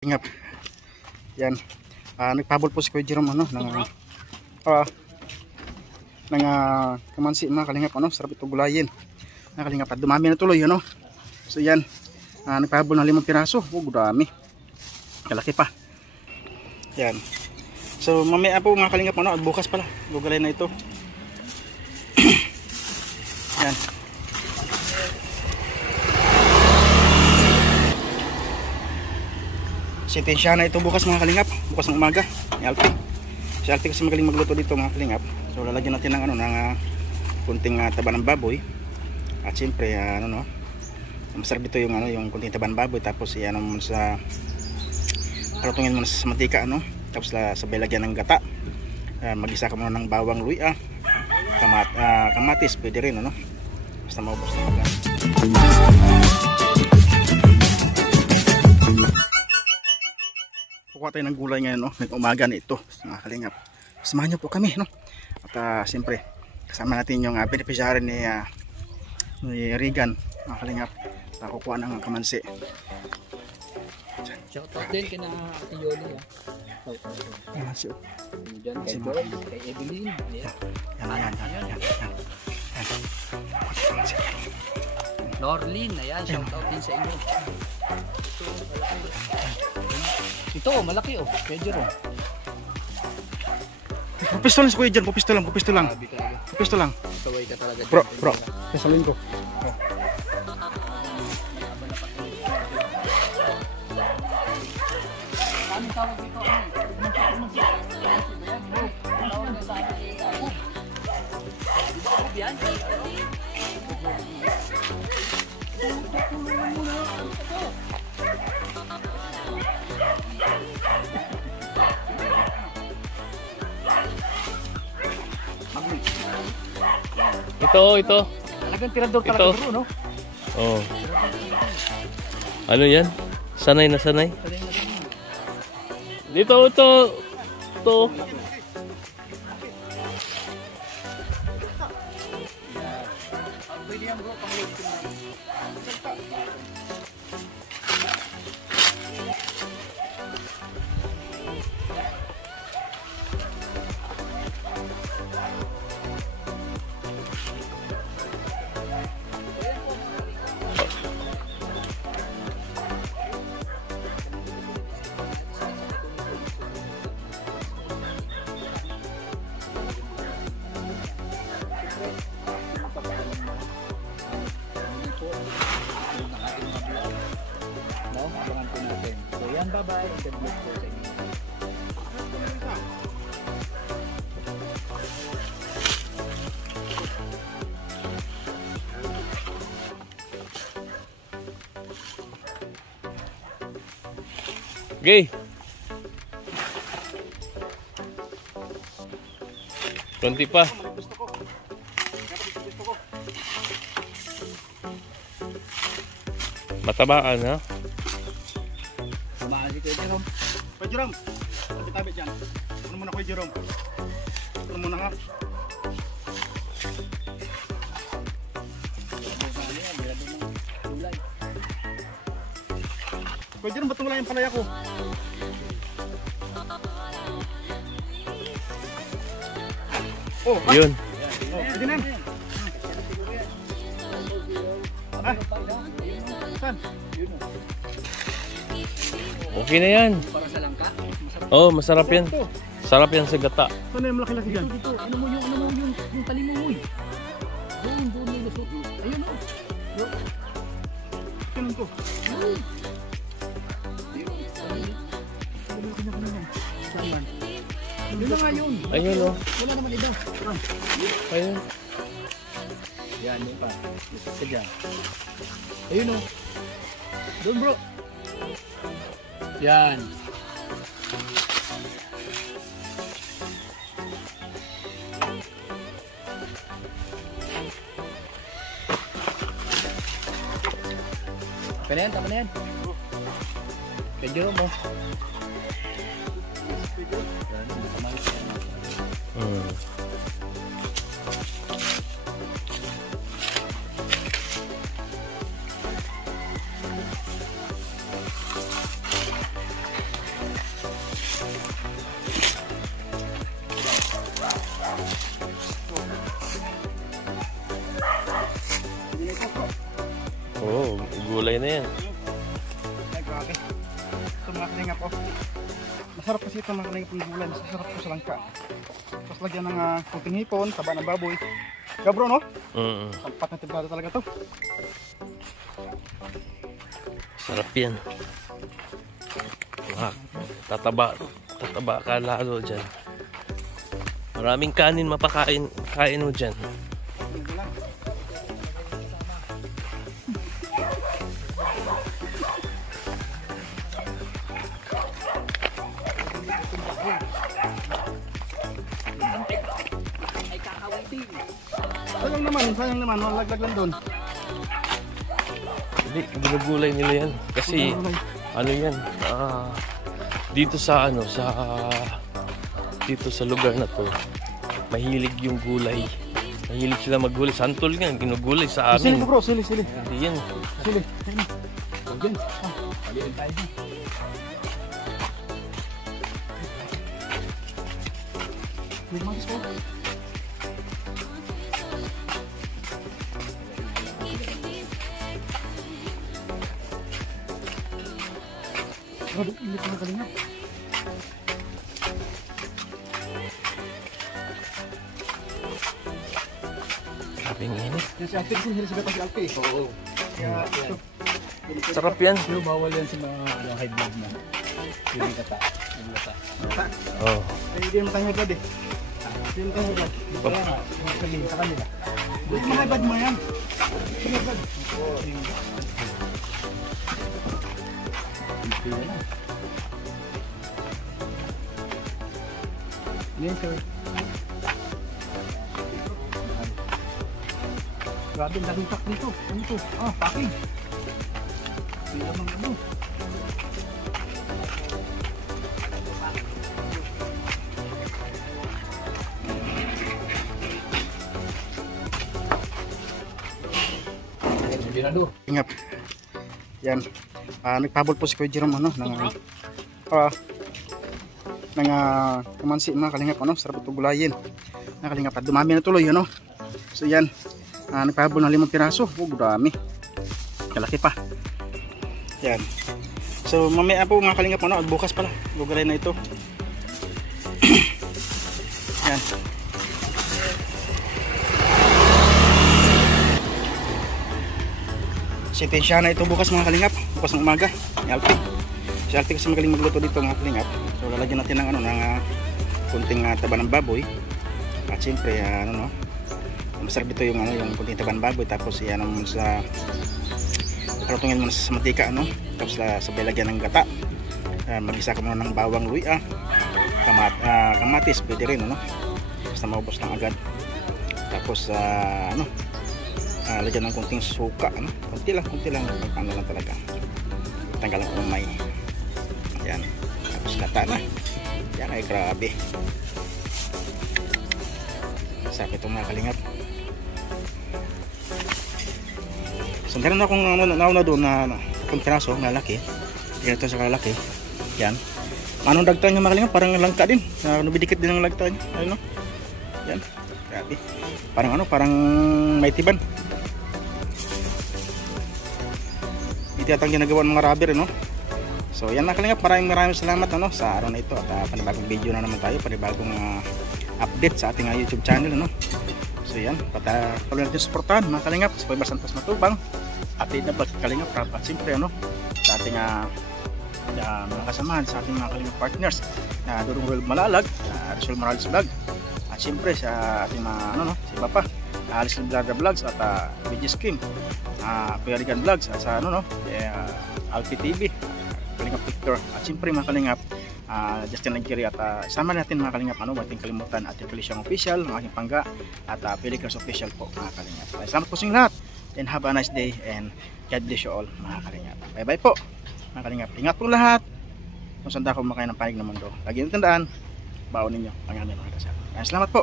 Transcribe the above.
Ingap. Yan. Nagpabol po si Kuya Jerome ng kamansi mga kalingap, sarap ito gulayin. Mga kalingap, at dumami na tuloy So yan. Nagpabol ng 5 piraso. Dami. Kalaki pa. Yan. So mamaya po mga kalingap, at bukas pala gugulay na ito. Yan. Sintensya na ito bukas mga kalingap, bukas ng umaga. Si Alpi kasi magaling magluto dito mga kalingap. So lalagyan natin ng kunting taba ng baboy. At siyempre masarap dito yung kunting taba ng baboy, tapos muna sa palutungin muna sa mantika tapos sabay lagyan ng gata. Mag-isa ka muna ng bawang luya, kamatis, pwede rin basta maubos na agad. Kukuha tayo ng gulay ngayon ng umaga na ito mga kalingap. Samahan nyo po kami At siyempre kasama natin yung beneficiary ni Regan mga kalingap, kukuha ng kamansi. Shoutout din kina Ate Yoli Kamansi Diyan kay Boy, kay Evelyn. Yan. Norlin, ayan, shoutout din sa inyo. Ito, malaki Kuya Jerome. Pupisto lang si Kuya Jerome, pupisto lang. Kaway ka talaga. Bro, kasalin ko. Anong tawag dito? Yan. Ito. Talagang tirador talaga bro, no? Oh. Ano yan? Sanay na sanay. Dito, ito. Pwede yan bro, pang-load. Abangan po natin. So yan, bye-bye. God bless po sa inyo. Okay. Konti pa. Matabaan ha? Samahan si Kuya Jerome. Kuya Jerome, tabi-tabi dyan. Ano muna Kuya Jerome? Ano muna nga? Kuya Jerome, ba't wala yung palaya ko? Yun. Pwede na. Saan? Okay na yan. Para sa langka. Oh, masarap yan. Sarap yan sa gata. Saan na yung malaki-laki dyan? Dito, ano mo yung talimo mo Doon yung lusot. Ayun Ganun ko. Yun na nga yun. Ayun Wala naman iba. Ayun. Yan, yun pa. Lusot ka dyan. Ayun Doon bro. Yan. Tama na yan. Kaya Jerome gulay na yan. Ay, grabe. Ito mga kalingap, oh. Masarap kasi ito mga kalingap ng gulay. Masarap po sa langka. Tapos lagyan ng kunting hipon, taba ng baboy. Gabro, no? Sampat na templado talaga to. Sarap yan. Wow. Tataba ka lalo dyan. Maraming kanin mapakain mo dyan. Sayang naman, malaglag lang doon. Hindi, ginugulay nila yan. Kasi, ano yan, dito sa lugar na to, mahilig yung gulay. Mahilig sila maggulay. Santol nga, ginugulay sa amin. Sili bro, sili. Hindi yan. Sili. Diyan. Paliin tayo dyan. May magis po. Aduh, ini pernah kalinya. Sabing ini. Yang si Alpi sih harus bebas si Alpi. Oo. Ya, itu. Sarap yan. Pero bawal yan sa mga high blood mo. Yung gata. Oh. Hindi mo tanya agad eh. Hindi mo tanya agad. Kaya nga, sabihin sa kanila. Hindi mo agad mo yan. Hindi agad. Yan sir. Grabe, ang daming tak dito. Ano to? Packing. Hindi naman ano. Ingap. Yan. Nagpabol po si Kuya Jerome ng kamansi mga kalingap, sarap ito gulayin. Mga kalingap, dumami na tuloy, So yan, nagpabol ng 5 piraso. Dami. Kalaki pa. Yan. So mamaya po mga kalingap, bukas pala, lugarin na ito. Yan. Sintensya na ito bukas mga kalingap, bukas ng umaga. Ni Alpi. Si Alpi kasi magaling magluto dito mga kalingap. So lalagyan natin ng kunting taba ng baboy. At siyempre masarap dito yung kunting taba ng baboy, tapos yan sa karutungin mo sa mantika, tapos sabay lagyan ng gata. Mag-isa ka muna ng bawang luya, kamatis, pwede rin, basta maubos lang agad. Tapos lagyan ng kunting suka, kunti lang, paano lang talaga, tanggal ang umay. Yan, tapos gata na. Yan ay grabe, sarap itong mga kalingap. So meron akong nauna doon na kung piraso na laki, ganito sa kalaki. Yan, anong dagta niya mga kalingap, parang langka din, nabidikit din ang lagta niya. Ayun, yan, grabe, parang may tiban. Tiyatang ginagawa ng mga rubber, So yan mga kalingap, maraming salamat sa araw na ito, at panibagong video na naman tayo, panibagong update sa ating YouTube channel, So yan, patuloy natin suportahan mga kalingap sa Kuya Santos Matubang, update na vlog kalingap, at siyempre sa ating mga kasamahan, sa ating mga kalingap partners, Dudong Royal Malalag, Rizal Morales Vlog, at siyempre sa ating mga si Papa Alice Vlogger Vlogs, at BG's King, Kuya Rigan Vlogs, sa Alpi TV, Kalingap Victor, at siyempre mga kalingap, Justin Nagiri, at sama natin mga kalingap, huwag natin kalimutan at Felicia Official, ng aking pangga, at Pelicans Official po mga kalingap. Salamat po sa inyo lahat, and have a nice day, and God bless you all mga kalingap. Bye bye po mga kalingap, ingat po lahat kung saan ako makain ng panig ng mundo. Lagi nyo tandaan, baon ninyo ang aming mga kasama. Salamat po.